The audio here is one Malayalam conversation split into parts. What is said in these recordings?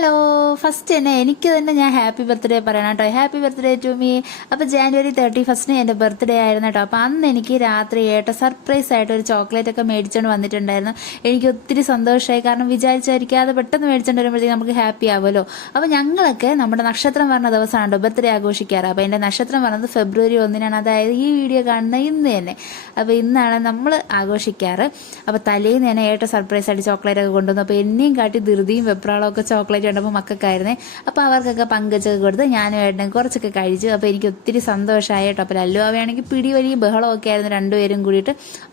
Hello. ഫസ്റ്റ് തന്നെ എനിക്ക് തന്നെ ഞാൻ ഹാപ്പി ബർത്ത്ഡേ പറയണം കേട്ടോ ഹാപ്പി ബർത്ത്ഡേ ടു മീ അപ്പോൾ ജാനുവരി തേർട്ടി ഫസ്റ്റിന് എന്റെ ബർത്ത്ഡേ ആയിരുന്നു കേട്ടോ അപ്പോൾ അന്ന് എനിക്ക് രാത്രി ഏട്ട സർപ്രൈസ് ആയിട്ട് ഒരു ചോക്ലേറ്റ് ഒക്കെ മേടിച്ചുകൊണ്ട് വന്നിട്ടുണ്ടായിരുന്നു. എനിക്ക് ഒത്തിരി സന്തോഷമായി കാരണം വിചാരിച്ചായിരിക്കാതെ പെട്ടെന്ന് മേടിച്ചുകൊണ്ട് വരുമ്പോഴത്തേക്ക് നമുക്ക് ഹാപ്പി ആവുമല്ലോ. അപ്പോൾ ഞങ്ങളൊക്കെ നമ്മുടെ നക്ഷത്രം പറഞ്ഞ ദിവസമാണ് ബർത്ത്ഡേ ആഘോഷിക്കാറ്. അപ്പോൾ എന്റെ നക്ഷത്രം പറഞ്ഞത് ഫെബ്രുവരി ഒന്നിനാണ്. അതായത് ഈ വീഡിയോ കാണുന്ന ഇന്ന് തന്നെ. അപ്പോൾ ഇന്നാണ് നമ്മൾ ആഘോഷിക്കാറ്. അപ്പോൾ തലേന്ന് തന്നെ ഏട്ട സർപ്രൈസ് ആയിട്ട് ചോക്ലേറ്റ് ഒക്കെ കൊണ്ടുവന്നു. അപ്പോൾ എന്നെയും കാട്ടി ധൃതിയും വെപ്രാളമൊക്കെ ചോക്ലേറ്റ് കണ്ടപ്പോൾ മക്കൾക്കായിരുന്നേ അപ്പോൾ അവർക്കൊക്കെ പങ്കുവച്ചൊക്കെ കൊടുത്ത് ഞാനും ഏട്ടനും കുറച്ചൊക്കെ കഴിച്ചു. അപ്പോൾ എനിക്ക് ഒത്തിരി സന്തോഷമായി കേട്ടോ. അപ്പോൾ ലല്ലു അവയാണെങ്കിൽ പിടി വലിയ ബഹളമൊക്കെ ആയിരുന്നു രണ്ടുപേരും കൂടിയിട്ട്.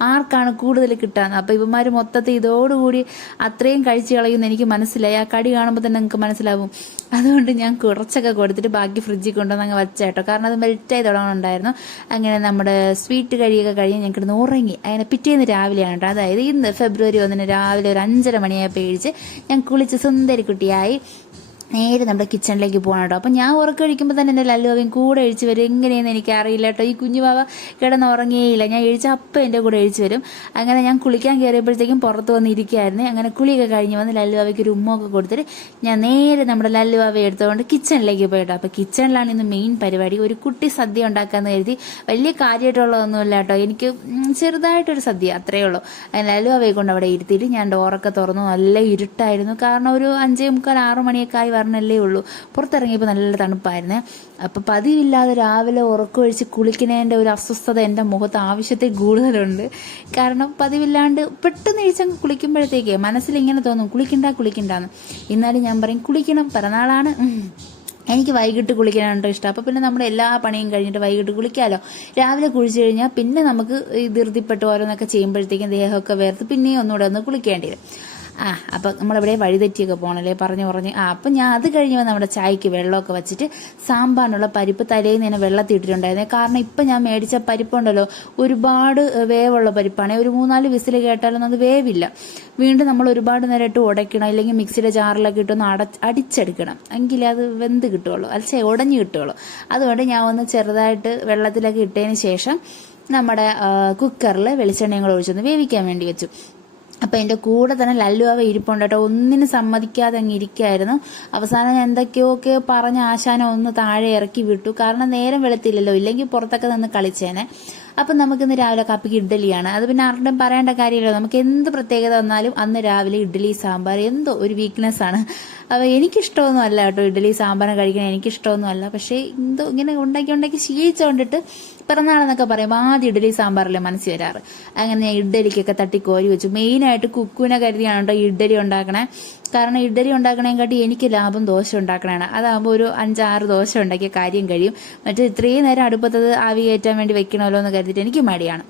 ആർക്കാണ് കൂടുതൽ കിട്ടാന്ന്? അപ്പോൾ ഇവന്മാർ മൊത്തത്തിൽ ഇതോടുകൂടി അത്രയും കഴിച്ചു കളയുമെന്ന് എനിക്ക് മനസ്സിലായി. ആ കടി കാണുമ്പോൾ തന്നെ നിങ്ങൾക്ക് മനസ്സിലാവും. അതുകൊണ്ട് ഞാൻ കുറച്ചൊക്കെ കൊടുത്തിട്ട് ബാക്കി ഫ്രിഡ്ജിൽ കൊണ്ടുവന്ന് അങ്ങ് വെച്ചേട്ടോ കാരണം അത് മെൽറ്റായി തുടങ്ങുന്നുണ്ടായിരുന്നു അങ്ങനെ നമ്മുടെ സ്വീറ്റ് കഴിയൊക്കെ കഴിഞ്ഞ് ഞങ്ങൾക്ക് കിടന്ന് ഉറങ്ങി. അങ്ങനെ പിറ്റേന്ന് രാവിലെയാണ് കേട്ടോ. അതായത് ഇന്ന് ഫെബ്രുവരി ഒന്നിന് രാവിലെ ഒരു അഞ്ചര മണിയായപ്പോൾ എഴുതിച്ച് ഞാൻ കുളിച്ച് സുന്ദരിക്കുട്ടിയായി. നേരെ നമ്മുടെ കിച്ചണിലേക്ക് പോകണം കേട്ടോ. അപ്പം ഞാൻ ഉറക്കം കഴിക്കുമ്പോൾ തന്നെ എന്റെ ലല്ലു അവൻ കൂടെ എഴിച്ച് വരും. എങ്ങനെയെന്ന് എനിക്ക് അറിയില്ല കേട്ടോ. ഈ കുഞ്ഞു ബാബ കിടന്ന് ഉറങ്ങിയേയില്ല ഞാൻ എഴിച്ച അപ്പം എന്റെ കൂടെ എഴിച്ച് വരും. അങ്ങനെ ഞാൻ കുളിക്കാൻ കയറിയപ്പോഴത്തേക്കും പുറത്ത് വന്നിരിക്കുകയായിരുന്നു. അങ്ങനെ കുളിയൊക്കെ കഴിഞ്ഞ് വന്ന് ലല്ലു അവയ്ക്ക് ഒരു ഉമ്മൊക്കെ കൊടുത്തിട്ട് ഞാൻ നേരെ നമ്മുടെ ലല്ലു അവയെ എടുത്തുകൊണ്ട് കിച്ചണിലേക്ക് പോയിട്ടോ അപ്പോൾ കിച്ചണിലാണ് ഇന്ന് മെയിൻ പരിപാടി. ഒരു കുട്ടി സദ്യ ഉണ്ടാക്കാമെന്ന് കരുതി വലിയ കാര്യമായിട്ടുള്ളതൊന്നുമില്ല കേട്ടോ. എനിക്ക് ചെറുതായിട്ടൊരു സദ്യ അത്രയേ ഉള്ളൂ. അങ്ങനെ ലല്ലു അവയെ കൊണ്ട് അവിടെ ഇരുത്തിയിട്ട് ഞാൻ ഡോറൊക്കെ തുറന്നു. നല്ല ഇരുട്ടായിരുന്നു. കാരണം ഒരു അഞ്ചേ മുക്കാൽ ആറു മണിയൊക്കെ ആയി വരണല്ലേ ഉള്ളൂ. പുറത്തിറങ്ങിയപ്പോൾ നല്ല തണുപ്പായിരുന്നേ. അപ്പം പതിവില്ലാതെ രാവിലെ ഉറക്കമൊഴിച്ച് കുളിക്കുന്നതിന്റെ ഒരു അസ്വസ്ഥത എന്റെ മുഖത്ത് ആവശ്യത്തിൽ കൂടുതലുണ്ട്. കാരണം പതിവില്ലാണ്ട് പെട്ടെന്ന് ഇഴിച്ചങ്ങ് കുളിക്കുമ്പോഴത്തേക്ക് മനസ്സിൽ ഇങ്ങനെ തോന്നും കുളിക്കണ്ട കുളിക്കണ്ടെന്ന്. എന്നാലും ഞാൻ പറയും കുളിക്കണം പിറന്നാളാണ്. എനിക്ക് വൈകിട്ട് കുളിക്കാനാണ് ഇഷ്ടം. അപ്പോൾ പിന്നെ നമ്മുടെ എല്ലാ പണിയും കഴിഞ്ഞിട്ട് വൈകിട്ട് കുളിക്കാമല്ലോ രാവിലെ കുളിച്ചു കഴിഞ്ഞാൽ പിന്നെ നമുക്ക് ഈ ധൃതിപ്പെട്ട് ഓരോന്നൊക്കെ ചെയ്യുമ്പോഴത്തേക്കും ദേഹമൊക്കെ വേർത്ത് പിന്നെയും ഒന്നുകൂടെ ഒന്ന് കുളിക്കേണ്ടി വരും. ആ അപ്പം നമ്മളെവിടെ വഴിതെറ്റിയൊക്കെ പോകണല്ലേ പറഞ്ഞു പറഞ്ഞ്. ആ അപ്പം ഞാൻ അത് കഴിഞ്ഞ് നമ്മുടെ ചായക്ക് വെള്ളമൊക്കെ വെച്ചിട്ട് സാമ്പാറിനുള്ള പരിപ്പ് തലേന്ന് തന്നെ വെള്ളത്തിൽ ഇട്ടിട്ടുണ്ടായിരുന്നു. കാരണം ഇപ്പം ഞാൻ മേടിച്ച പരിപ്പുണ്ടല്ലോ ഒരുപാട് വേവുള്ള പരിപ്പാണ്. ഒരു മൂന്നാൽ വിസിൽ കേട്ടാലൊന്നും അത് വേവില്ല. വീണ്ടും നമ്മൾ ഒരുപാട് നേരം ഇട്ട് ഉടയ്ക്കണം അല്ലെങ്കിൽ മിക്സിയുടെ ജാറിലൊക്കെ ഇട്ടൊന്ന് അട അടിച്ചെടുക്കണം. എങ്കിലേ അത് വെന്ത് കിട്ടുള്ളൂ അല്ല ഉടഞ്ഞ് കിട്ടുള്ളൂ അതുകൊണ്ട് ഞാൻ ഒന്ന് ചെറുതായിട്ട് വെള്ളത്തിലൊക്കെ ഇട്ടതിന് ശേഷം നമ്മുടെ കുക്കറിൽ വെളിച്ചെണ്ണയും കൂടെ ഒഴിച്ചൊന്ന് വേവിക്കാൻ വേണ്ടി വെച്ചു. അപ്പൊ എന്റെ കൂടെ തന്നെ ലല്ലു അവ ഇരിപ്പുണ്ട് കേട്ടോ. ഒന്നിനും സമ്മതിക്കാതെ അങ്ങ് ഇരിക്കായിരുന്നു. അവസാനം ഞാൻ എന്തൊക്കെയൊക്കെ പറഞ്ഞ ആശാനം ഒന്ന് താഴെ ഇറക്കി വിട്ടു. കാരണം നേരം വെളുത്തില്ലല്ലോ. ഇല്ലെങ്കിൽ പുറത്തൊക്കെ നിന്ന് കളിച്ചേനെ. അപ്പം നമുക്കിന്ന് രാവിലെ കപ്പിക്ക് ഇഡ്ഡലിയാണ്. അത് പിന്നെ ആരുടെയും പറയേണ്ട കാര്യമില്ല നമുക്ക് എന്ത് പ്രത്യേകത വന്നാലും അന്ന് രാവിലെ ഇഡ്ഡലി സാമ്പാർ എന്തോ ഒരു വീക്ക്നെസ് ആണ്. അപ്പോൾ എനിക്കിഷ്ടമൊന്നും അല്ല കേട്ടോ ഇഡ്ഡലി സാമ്പാറും കഴിക്കാൻ എനിക്കിഷ്ടമൊന്നും അല്ല. പക്ഷേ എന്തോ ഇങ്ങനെ ഉണ്ടാക്കി ഉണ്ടാക്കി ശീലിച്ചുകൊണ്ടിട്ട് പിറന്നാളെന്നൊക്കെ പറയുമ്പോൾ ആദ്യം ഇഡ്ഡലി സാമ്പാറല്ലേ മനസ്സിൽ വരാറ്. അങ്ങനെ ഞാൻ ഇഡ്ഡലിക്കൊക്കെ തട്ടി കോരി വെച്ചു. മെയിനായിട്ട് കുക്കുവിനെ കരുതിയാണ് കേട്ടോ ഇഡ്ഡലി ഉണ്ടാക്കണേ. കാരണം ഇഡ്ഡലി ഉണ്ടാക്കണേക്കാട്ടി എനിക്ക് ലാഭം ദോശ ഉണ്ടാക്കണേണ് അതാകുമ്പോൾ ഒരു അഞ്ചാറ് ദോശ ഉണ്ടാക്കിയ കാര്യം കഴിയും. മറ്റേ ഇത്രയും നേരം അടുപ്പത്തത് ആവി കയറ്റാൻ വേണ്ടി വെക്കണമല്ലോ എന്ന് കരുതിയിട്ട് എനിക്ക് മടിയാണ്.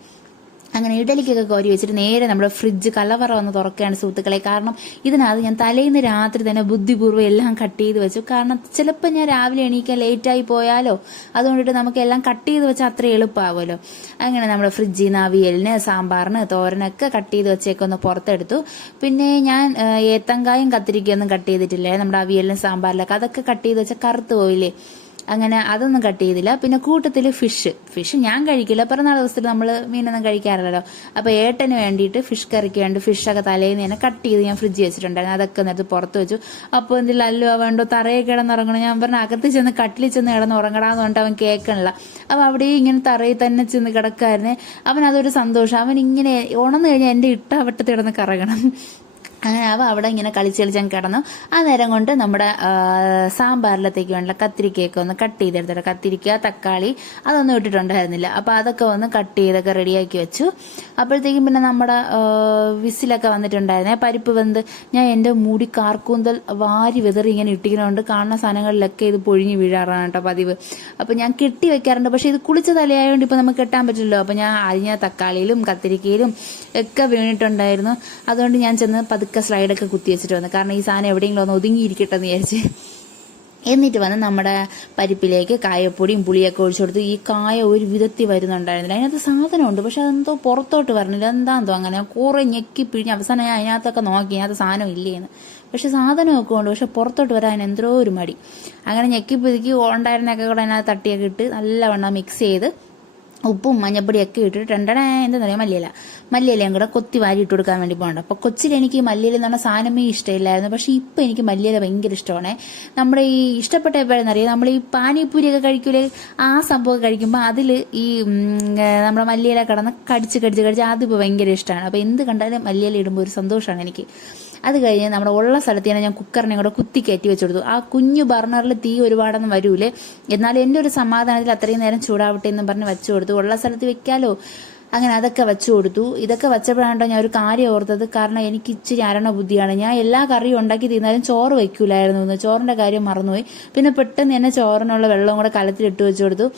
അങ്ങനെ ഇഡലിക്കൊക്കെ കോരി വെച്ചിട്ട് നേരെ നമ്മുടെ ഫ്രിഡ്ജ് കലവറ വന്ന് തുറക്കുകയാണ് സുഹൃത്തുക്കളെ. കാരണം ഇതിനകത്ത് ഞാൻ തലേന്ന് രാത്രി തന്നെ ബുദ്ധിപൂർവം എല്ലാം കട്ട് ചെയ്ത് വെച്ചു. കാരണം ചിലപ്പോൾ ഞാൻ രാവിലെ എണീക്കാൻ ലേറ്റായി പോയാലോ അതുകൊണ്ടിട്ട് നമുക്ക് എല്ലാം കട്ട് ചെയ്ത് വെച്ചാൽ അത്ര എളുപ്പമാവുമല്ലോ അങ്ങനെ നമ്മുടെ ഫ്രിഡ്ജിൽ നിന്ന് അവിയലിന് സാമ്പാറിന് തോരനൊക്കെ കട്ട് ചെയ്ത് വെച്ചേക്ക് ഒന്ന് പുറത്തെടുത്തു. പിന്നെ ഞാൻ ഏത്തങ്കായും കത്തിരിക്കയൊന്നും കട്ട് ചെയ്തിട്ടില്ലേ. നമ്മുടെ അവിയലിനും സാമ്പാറിലൊക്കെ അതൊക്കെ കട്ട് ചെയ്ത് വെച്ചാൽ കറുത്ത് പോയില്ലേ? അങ്ങനെ അതൊന്നും കട്ട് ചെയ്തില്ല. പിന്നെ കൂട്ടത്തിൽ ഫിഷ് ഫിഷ് ഞാൻ കഴിക്കില്ല. പിറന്നാൾ ദിവസത്തിൽ നമ്മൾ മീനൊന്നും കഴിക്കാറില്ലല്ലോ. അപ്പോൾ ഏട്ടന് വേണ്ടിയിട്ട് ഫിഷ് കറിക്ക് വേണ്ടി ഫിഷൊക്കെ തലേന്ന് തന്നെ കട്ട് ചെയ്ത് ഞാൻ ഫ്രിഡ്ജ് വെച്ചിട്ടുണ്ടായിരുന്നു. അതൊക്കെ എന്നിട്ട് പുറത്ത് വെച്ചു. അപ്പോൾ എന്തെങ്കിലും അല്ലോ വേണ്ടോ തറയെ കിടന്നുറങ്ങണം. ഞാൻ പറഞ്ഞു അകത്ത് ചെന്ന് കട്ടിലിൽ ചെന്ന് കിടന്ന് ഉറങ്ങടാന്ന് പറഞ്ഞിട്ട് അവൻ കേൾക്കണില്ല. അപ്പോൾ അവിടെ ഇങ്ങനെ തറയിൽ തന്നെ ചെന്ന് കിടക്കായിരുന്നേ അവൻ അതൊരു സന്തോഷം. അവൻ ഇങ്ങനെ ഉണർന്നു കഴിഞ്ഞാൽ എന്റെ ഇട്ടാവട്ടത്ത് കിടന്ന് കറങ്ങണം. അങ്ങനെ അവ അവിടെ ഇങ്ങനെ കളിച്ച് കളിച്ചങ്ങ് കിടന്നു. ആ നേരം കൊണ്ട് നമ്മുടെ സാമ്പാറിലത്തേക്ക് വേണ്ട കത്തിരിക്കയൊക്കെ ഒന്ന് കട്ട് ചെയ്തെടുത്തിട്ട് കത്തിരിക്ക തക്കാളി അതൊന്നും ഇട്ടിട്ടുണ്ടായിരുന്നില്ല. അപ്പോൾ അതൊക്കെ ഒന്ന് കട്ട് ചെയ്തൊക്കെ റെഡിയാക്കി വെച്ചു. അപ്പോഴത്തേക്കും പിന്നെ നമ്മുടെ വിസിലൊക്കെ വന്നിട്ടുണ്ടായിരുന്നേ. പരിപ്പ് വെന്ത് ഞാൻ എന്റെ മൂടി കാർക്കൂന്തൽ വാരി വെതറി ഇങ്ങനെ ഇട്ടിക്കുന്നതുകൊണ്ട് കാണുന്ന സാധനങ്ങളിലൊക്കെ ഇത് പൊഴിഞ്ഞ് വീഴാറാണ് കേട്ടോ പതിവ്. അപ്പോൾ ഞാൻ കെട്ടി വെക്കാറുണ്ട്. പക്ഷേ ഇത് കുളിച്ച തലയായതുകൊണ്ട് ഇപ്പോൾ നമുക്ക് കെട്ടാൻ പറ്റില്ലല്ലോ. അപ്പോൾ ഞാൻ അരിഞ്ഞ തക്കാളിയിലും കത്തിരിക്കയിലും ഒക്കെ വീണിട്ടുണ്ടായിരുന്നു. അതുകൊണ്ട് ഞാൻ ചെന്ന് പതുക്കെ സ്ലൈഡൊക്കെ കുത്തി വെച്ചിട്ട് വന്നു. കാരണം ഈ സാധനം എവിടെയെങ്കിലും ഒന്ന് ഒതുങ്ങിയിരിക്കട്ടെ എന്ന് വിചാരിച്ച്. എന്നിട്ട് വന്ന് നമ്മുടെ പരിപ്പിലേക്ക് കായപ്പൊടിയും പുളിയൊക്കെ ഒഴിച്ചു കൊടുത്ത് ഈ കായ ഒരു വിധത്തിൽ വരുന്നുണ്ടായിരുന്നില്ല. അതിനകത്ത് സാധനമുണ്ട് പക്ഷെ അതെന്തോ പുറത്തോട്ട് വരണില്ല. എന്താന്തോ അങ്ങനെ കുറേ ഞെക്കി പിഴിഞ്ഞ് അവസാനം ഞാൻ അതിനകത്തൊക്കെ നോക്കി അതിനകത്ത് സാധനം ഇല്ലേന്ന്. പക്ഷെ സാധനമൊക്കെ ഉണ്ട് പക്ഷെ പുറത്തോട്ട് വരാൻ എന്തോ ഒരു മടി. അങ്ങനെ ഞെക്കി പുതുക്കി ഉണ്ടായിരുന്നൊക്കെ കൂടെ അതിനകത്ത് തട്ടിയൊക്കെ ഇട്ട് നല്ലവണ്ണം മിക്സ് ചെയ്ത് ഉപ്പും മഞ്ഞപ്പൊടിയൊക്കെ ഇട്ടിട്ട് രണ്ടട എന്താ പറയുക മല്ലിയില. മല്ലിയിലയും കൊത്തി വാരി ഇട്ട് കൊടുക്കാൻ വേണ്ടി പോകണ്ട. അപ്പോൾ കൊച്ചിൽ എനിക്ക് മല്ലിയില എന്ന് പറഞ്ഞ സാധനമേ ഇഷ്ടമില്ലായിരുന്നു. പക്ഷേ ഇപ്പം എനിക്ക് മല്ലിയില ഭയങ്കര ഇഷ്ടമാണ്. നമ്മുടെ ഈ ഇഷ്ടപ്പെട്ട എപ്പോഴെന്നറിയാം നമ്മൾ ഈ പാനിപ്പൂരിയൊക്കെ കഴിക്കൂലേ? ആ സംഭവം കഴിക്കുമ്പോൾ അതിൽ ഈ നമ്മുടെ മല്ലിയില കടന്ന് കടിച്ച് കടിച്ച് കടിച്ച് അതിപ്പോൾ ഭയങ്കര ഇഷ്ടമാണ്. അപ്പോൾ എന്ത് കണ്ടാലും മല്ലിയില ഇടുമ്പോൾ ഒരു സന്തോഷമാണ് എനിക്ക്. അത് കഴിഞ്ഞ് നമ്മുടെ ഉള്ള സ്ഥലത്ത് ഞാൻ കുക്കറിനെ കൂടെ കുത്തി കയറ്റി വെച്ച് കൊടുത്തു. ആ കുഞ്ഞു ബർണറിൽ തീ ഒരുപാടൊന്നും വരൂലേ? എന്നാലും എന്റെ ഒരു സമാധാനത്തിൽ അത്രയും നേരം ചൂടാവട്ടെ എന്ന് പറഞ്ഞ് വെച്ചു കൊടുത്തു ഉള്ള സ്ഥലത്ത് വെക്കാലോ? അങ്ങനെ അതൊക്കെ വെച്ചു കൊടുത്തു. ഇതൊക്കെ വെച്ചപ്പോഴാണ്ടോ ഞാൻ ഒരു കാര്യം ഓർത്തത്. കാരണം എനിക്ക് ഇച്ചിരി അരണ ബുദ്ധിയാണ് ഞാൻ എല്ലാ കറിയും ഉണ്ടാക്കി തിന്നാലും ചോറ് വയ്ക്കൂലായിരുന്നു എന്ന്. ചോറിന്റെ കാര്യം മറന്നുപോയി. പിന്നെ പെട്ടെന്ന് തന്നെ ചോറിനുള്ള വെള്ളം കൂടെ കലത്തിലിട്ട് വെച്ചു കൊടുത്തു.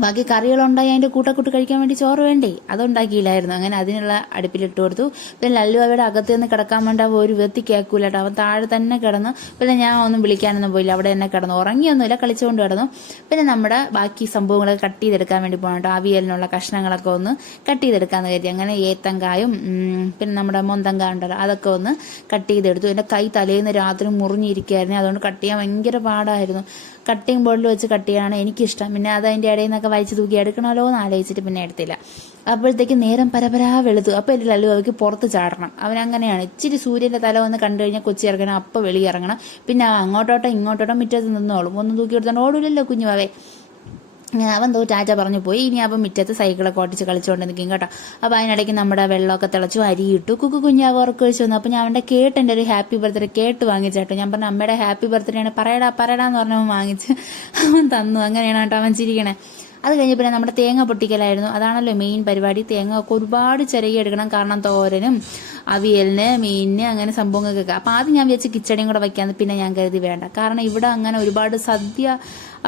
ബാക്കി കറികളുണ്ടായി അതിന്റെ കൂട്ടക്കൂട്ട് കഴിക്കാൻ വേണ്ടി ചോറ് വേണ്ടേ? അതുണ്ടാക്കിയില്ലായിരുന്നു. അങ്ങനെ അതിനുള്ള അടുപ്പിലിട്ട് കൊടുത്തു. പിന്നെ ലല്ലു അവയുടെ അകത്ത് നിന്ന് കിടക്കാൻ വേണ്ട ഒരു വെത്തി കേൾക്കൂല അവൻ താഴെ തന്നെ കിടന്നു. പിന്നെ ഞാൻ ഒന്നും വിളിക്കാനൊന്നും പോയില്ല. അവിടെ തന്നെ കിടന്നു. ഉറങ്ങിയൊന്നുമില്ല. കളിച്ചുകൊണ്ട് കിടന്നു. പിന്നെ നമ്മുടെ ബാക്കി സംഭവങ്ങളൊക്കെ കട്ട് ചെയ്തെടുക്കാൻ വേണ്ടി പോകണം കേട്ടോ. അവിയലിനുള്ള കഷ്ണങ്ങളൊക്കെ ഒന്ന് കട്ട് ചെയ്തെടുക്കാന്ന് കരുതി. അങ്ങനെ ഏത്തങ്കായും പിന്നെ നമ്മുടെ മൊന്തങ്ക ഉണ്ടല്ലോ അതൊക്കെ ഒന്ന് കട്ട് ചെയ്തെടുത്തു. എന്റെ കൈ തലേന്ന് രാത്രി മുറിഞ്ഞിരിക്കുകയായിരുന്നു അതുകൊണ്ട് കട്ട് ചെയ്യാൻ ഭയങ്കര പാടായിരുന്നു. കട്ടിങ് ബോർഡിൽ വെച്ച് കട്ട് ചെയ്യാനാണ് എനിക്കിഷ്ടം. പിന്നെ അത് അതിന്റെ ഇടയിൽ നിന്നൊക്കെ വലിച്ചു തൂക്കി എടുക്കണമല്ലോ എന്ന് ആലോചിച്ചിട്ട് പിന്നെ എടുത്തില്ല. അപ്പോഴത്തേക്ക് നേരം പരപരാ വെളുത്തു. അപ്പോൾ എന്റെ ലല്ലു അവർക്ക് പുറത്ത് ചാടണം. അവൻ അങ്ങനെയാണ്. ഇച്ചിരി സൂര്യന്റെ തല ഒന്ന് കണ്ടു കഴിഞ്ഞാൽ കൊച്ചി ഇറങ്ങണം അപ്പോൾ വെളിയിറങ്ങണം പിന്നെ അങ്ങോട്ടോട്ടോ ഇങ്ങോട്ടോട്ടോ മുറ്റത്ത് നിന്നോളും. ഒന്നും തൂക്കി എടുത്തോണ്ട് ഓടില്ലല്ലോ കുഞ്ഞുവാവേ അവൻ തോ ടാറ്റ പറഞ്ഞു പോയി. ഇനി അപ്പം മുറ്റത്ത് സൈക്കിളൊക്കെ ഓട്ടിച്ച് കളിച്ചുകൊണ്ട് നിൽക്കും കേട്ടോ. അപ്പോൾ അതിനിടയ്ക്ക് നമ്മുടെ വെള്ളമൊക്കെ തിളച്ചു അരി ഇട്ടു കുക്കു കുഞ്ഞാവ് ഉറക്കം വെച്ച് വന്നു. അപ്പോൾ ഞാൻ അവന്റെ കേട്ട് എന്റെ ഒരു ഹാപ്പി ബർത്ത്ഡേ കേട്ട് വാങ്ങിച്ചേട്ടോ ഞാൻ പറഞ്ഞു അമ്മയുടെ ഹാപ്പി ബർത്ത്ഡേ ആണ് പറയടാ പറയടാ എന്ന് പറഞ്ഞവൻ വാങ്ങിച്ച് അവൻ തന്നു. അങ്ങനെയാണ് കേട്ടോ അവൻ ചിരിക്കണേ. അത് കഴിഞ്ഞ് പിന്നെ നമ്മുടെ തേങ്ങ പൊട്ടിക്കലായിരുന്നു. അതാണല്ലോ മെയിൻ പരിപാടി. തേങ്ങ ഒക്കെ ഒരുപാട് ചിരകി എടുക്കണം കാരണം തോരനും അവിയലിന് മീനിന് അങ്ങനെ സംഭവങ്ങൾക്കൊക്കെ. അപ്പോൾ ആദ്യം ഞാൻ വിചാരിച്ച് കിച്ചടിയും കൂടെ വയ്ക്കാമെന്ന് പിന്നെ ഞാൻ കരുതി വേണ്ട. കാരണം ഇവിടെ അങ്ങനെ ഒരുപാട് സദ്യ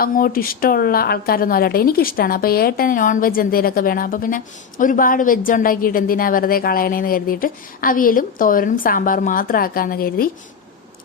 അങ്ങോട്ട് ഇഷ്ടമുള്ള ആൾക്കാരൊന്നും അല്ലാട്ടെ. എനിക്കിഷ്ടമാണ് അപ്പോൾ ഏട്ടന് നോൺ വെജ് എന്തെങ്കിലുമൊക്കെ വേണം. അപ്പോൾ പിന്നെ ഒരുപാട് വെജ് ഉണ്ടാക്കിയിട്ട് എന്തിനാ വെറുതെ കളയണേന്ന് കരുതിയിട്ട് അവിയലും തോരനും സാമ്പാർ മാത്രം ആക്കാമെന്ന് കരുതി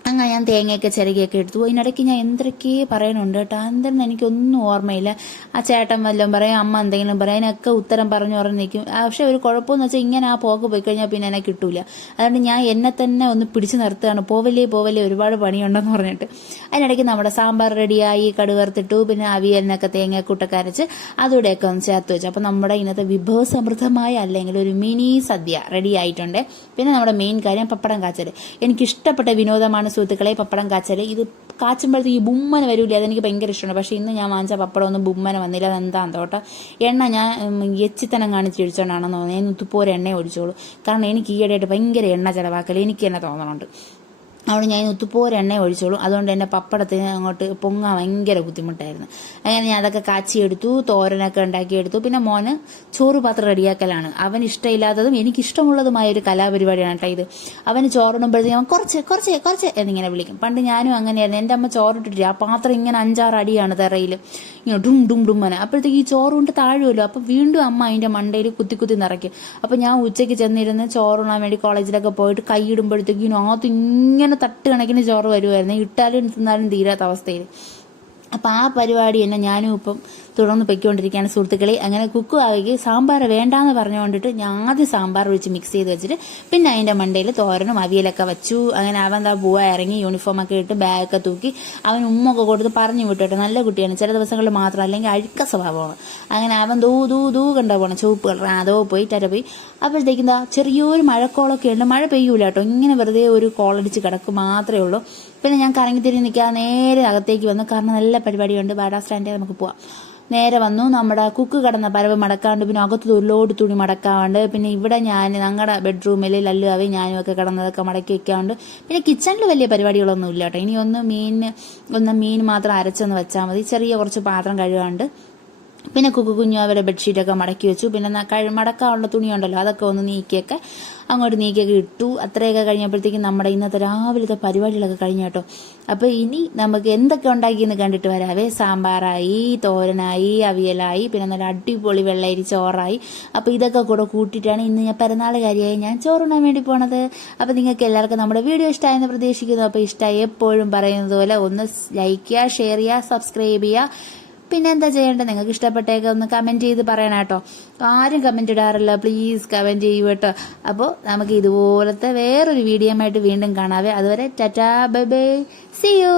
അങ്ങനെ ഞാൻ തേങ്ങയൊക്കെ ചിരകിയൊക്കെ എടുത്തു. അതിനിടയ്ക്ക് ഞാൻ എന്തൊക്കെ പറയണുണ്ട് കേട്ടോ. എന്തെന്ന് എനിക്കൊന്നും ഓർമ്മയില്ല. ആ ചേട്ടൻ വല്ലതും പറയും അമ്മ എന്തെങ്കിലും പറയും അതിനൊക്കെ ഉത്തരം പറഞ്ഞു പറഞ്ഞു നിൽക്കും. പക്ഷെ ഒരു കുഴപ്പമെന്ന് വെച്ചാൽ ഇങ്ങനെ ആ പോക്ക് പോയി കഴിഞ്ഞാൽ പിന്നെ എന്നെ കിട്ടൂല. അതുകൊണ്ട് ഞാൻ എന്നെ തന്നെ ഒന്ന് പിടിച്ചു നിർത്തുകയാണ്. പോവല്ലേ പോവല്ലേ ഒരുപാട് പണിയുണ്ടെന്ന് പറഞ്ഞിട്ട്. അതിനിടയ്ക്ക് നമ്മുടെ സാമ്പാർ റെഡിയായി കടുവർത്തിട്ടു പിന്നെ അവിയലിനൊക്കെ തേങ്ങക്കൂട്ടൊക്കെ അരച്ച് അതുകൂടെയൊക്കെ ഒന്ന് ചേർത്ത് വെച്ചു. അപ്പോൾ നമ്മുടെ ഇന്നത്തെ വിഭവസമൃദ്ധമായ അല്ലെങ്കിൽ ഒരു മിനി സദ്യ റെഡി ആയിട്ടുണ്ട്. പിന്നെ നമ്മുടെ മെയിൻ കാര്യം പപ്പടം കാച്ചൽ എനിക്ക് ഇഷ്ടപ്പെട്ട വിനോദമാണ് സുഹൃത്തുക്കളെ പപ്പടം കാച്ചൽ ഇത് കാച്ചുമ്പോഴത്തേക്ക് ഈ ബുമ്മന വരില്ല അതെനിക്ക് ഭയങ്കര ഇഷ്ടമാണ്. പക്ഷേ ഇന്ന് ഞാൻ വാങ്ങിച്ച പപ്പടം ഒന്നും ബുമ്മന വന്നില്ല. അതെന്താന്ന് തോട്ടെ എണ്ണ ഞാൻ എച്ചിത്തനം കാണിച്ച് ഒഴിച്ചോണ്ടാണെന്ന് തോന്നുന്നത് ഞാൻ തുപ്പോരെ എണ്ണ ഒഴിച്ചോളൂ. കാരണം എനിക്ക് ഈയിടെയായിട്ട് ഭയങ്കര എണ്ണ ചിലവാക്കൽ എനിക്ക് തന്നെ തോന്നണുണ്ട്. അവിടെ ഞാൻ ഒത്തുപോലെ എണ്ണ ഒഴിച്ചോളൂ അതുകൊണ്ട് എന്റെ പപ്പടത്തിന് അങ്ങോട്ട് പൊങ്ങാൻ ഭയങ്കര ബുദ്ധിമുട്ടായിരുന്നു. അങ്ങനെ ഞാൻ അതൊക്കെ കാച്ചിയെടുത്തു തോരനൊക്കെ ഉണ്ടാക്കിയെടുത്തു. പിന്നെ മോന് ചോറ് പാത്രം റെഡിയാക്കലാണ്. അവൻ ഇഷ്ടമില്ലാത്തതും എനിക്കിഷ്ടമുള്ളതുമായ ഒരു കലാപരിപാടിയാണ് കേട്ടോ ഇത്. അവന് ചോറിടുമ്പോഴത്തേക്കും അവൻ കുറച്ച് കുറച്ച് കുറച്ച് എന്നിങ്ങനെ വിളിക്കും. പണ്ട് ഞാനും അങ്ങനെയായിരുന്നു. എന്റെ അമ്മ ചോറിട്ടിട്ട് ആ പാത്രം ഇങ്ങനെ അഞ്ചാറ് അടിയാണ് തറയിൽ ഇങ്ങനെ ഡും ഡും ഡും ഡുമ്മന അപ്പോഴത്തേക്ക് ഈ ചോറ് കൊണ്ട് താഴുമല്ലോ അപ്പോൾ വീണ്ടും അമ്മ അതിന്റെ മണ്ടയിൽ കുത്തി കുത്തി നിറയ്ക്കും. അപ്പോൾ ഞാൻ ഉച്ചയ്ക്ക് ചെന്നിരുന്ന് ചോറുണ്ണാൻ വേണ്ടി കോളേജിലൊക്കെ പോയിട്ട് കൈയിടുമ്പോഴത്തേക്കും ഇതിനകത്ത് ഇങ്ങനെ തട്ട് കണക്കിന് ചോറ് വരുമായിരുന്നു ഇട്ടാലും തിന്നാലും തീരാത്ത അവസ്ഥയിൽ. അപ്പം ആ പരിപാടി തന്നെ ഞാനും ഇപ്പം തുടർന്ന് പൊയ്ക്കൊണ്ടിരിക്കുകയാണ് സുഹൃത്തുക്കളെ. അങ്ങനെ കുക്ക് ആകെ സാമ്പാർ വേണ്ടാന്ന് പറഞ്ഞുകൊണ്ടിട്ട് ഞാൻ ആദ്യം സാമ്പാർ ഒഴിച്ച് മിക്സ് ചെയ്ത് വെച്ചിട്ട് പിന്നെ അതിന്റെ മണ്ടയിൽ തോരനും അവിയലൊക്കെ വെച്ചു. അങ്ങനെ അവൻ എന്താ പോവാ ഇറങ്ങി യൂണിഫോം ഒക്കെ ഇട്ട് ബാഗൊക്കെ തൂക്കി അവൻ ഉമ്മൊക്കെ കൊടുത്ത് പറഞ്ഞു വിട്ടോട്ടെ നല്ല കുട്ടിയാണ്. ചില ദിവസങ്ങളിൽ മാത്രം അല്ലെങ്കിൽ അഴുക്ക സ്വഭാവമാണ്. അങ്ങനെ അവൻ ദൂ ദൂ ദൂ കണ്ടാ പോകണം ചുവപ്പ് കളർ അതോ പോയി തര പോയി. അപ്പോഴത്തേക്കും എന്താ ചെറിയൊരു മഴക്കോളൊക്കെ ഉണ്ട്. മഴ പെയ്യൂല കേട്ടോ. ഇങ്ങനെ വെറുതെ ഒരു കോളടിച്ച് കിടക്കും മാത്രമേ ഉള്ളൂ. പിന്നെ ഞാൻ കറങ്ങി തിരിഞ്ഞ് നിൽക്കാതെ നേരെ അകത്തേക്ക് വന്നു. കാരണം നല്ല പരിപാടിയുണ്ട്. ബാഡാ സ്റ്റാൻഡേ നമുക്ക് പോവാം. നേരെ വന്നു. നമ്മുടെ കുക്ക് കടന്ന പരവ് മടക്കാണ്ട്. പിന്നെ അകത്ത് ഒരുലോട് തുണി മടക്കാണ്ട്. പിന്നെ ഇവിടെ ഞാൻ ഞങ്ങളുടെ ബെഡ്റൂമിൽ ലല്ലുവാവി ഞാനും ഒക്കെ കിടന്നതൊക്കെ മടക്കി വെക്കാണ്ട്. പിന്നെ കിച്ചണിൽ വലിയ പരിപാടികളൊന്നും ഇല്ല കേട്ടോ. ഇനി ഒന്ന് മീൻ ഒന്ന് മീൻ മാത്രം അരച്ചെന്ന് വെച്ചാൽ മതി. ചെറിയ കുറച്ച് പാത്രം കഴുകാണ്ട്. പിന്നെ കുക്കു കുഞ്ഞു അവരെ ബെഡ്ഷീറ്റൊക്കെ മടക്കി വെച്ചു. പിന്നെ കഴി മടക്കാനുള്ള തുണിയുണ്ടല്ലോ. അതൊക്കെ ഒന്ന് നീക്കിയൊക്കെ അങ്ങോട്ട് നീക്കിയൊക്കെ ഇട്ടു. അത്രയൊക്കെ കഴിഞ്ഞപ്പോഴത്തേക്കും നമ്മുടെ ഇന്നത്തെ രാവിലത്തെ പരിപാടികളൊക്കെ കഴിഞ്ഞു കേട്ടോ. അപ്പോൾ ഇനി നമുക്ക് എന്തൊക്കെ ഉണ്ടാക്കിയെന്ന് കണ്ടിട്ട് വരാവേ? സാമ്പാറായി തോരനായി അവിയലായി പിന്നെ നല്ല അടിപൊളി വെള്ളരി ചോറായി. അപ്പോൾ ഇതൊക്കെ കൂടെ കൂട്ടിയിട്ടാണ് ഇന്ന് ഞാൻ പിറന്നാളുകാരിയായി ഞാൻ ചോറുണ്ണാൻ വേണ്ടി പോണത്. അപ്പോൾ നിങ്ങൾക്ക് എല്ലാവർക്കും നമ്മുടെ വീഡിയോ ഇഷ്ടമായെന്ന് പ്രതീക്ഷിക്കുന്നു. അപ്പോൾ ഇഷ്ടമായി എപ്പോഴും പറയുന്നത് പോലെ ഒന്ന് ലൈക്ക് ചെയ്യുക ഷെയർ ചെയ്യുക സബ്സ്ക്രൈബ് ചെയ്യുക. പിന്നെ എന്താ ചെയ്യേണ്ടത്? നിങ്ങൾക്ക് ഇഷ്ടപ്പെട്ടേക്ക് ഒന്ന് കമന്റ് ചെയ്ത് പറയണം കേട്ടോ ആരും കമന്റ് ഇടാറില്ല. പ്ലീസ് കമന്റ് ചെയ്യൂ കേട്ടോ അപ്പോൾ നമുക്ക് ഇതുപോലത്തെ വേറൊരു വീഡിയോ ആയിട്ട് വീണ്ടും കാണാവേ. അതുവരെ tata bye bye. See you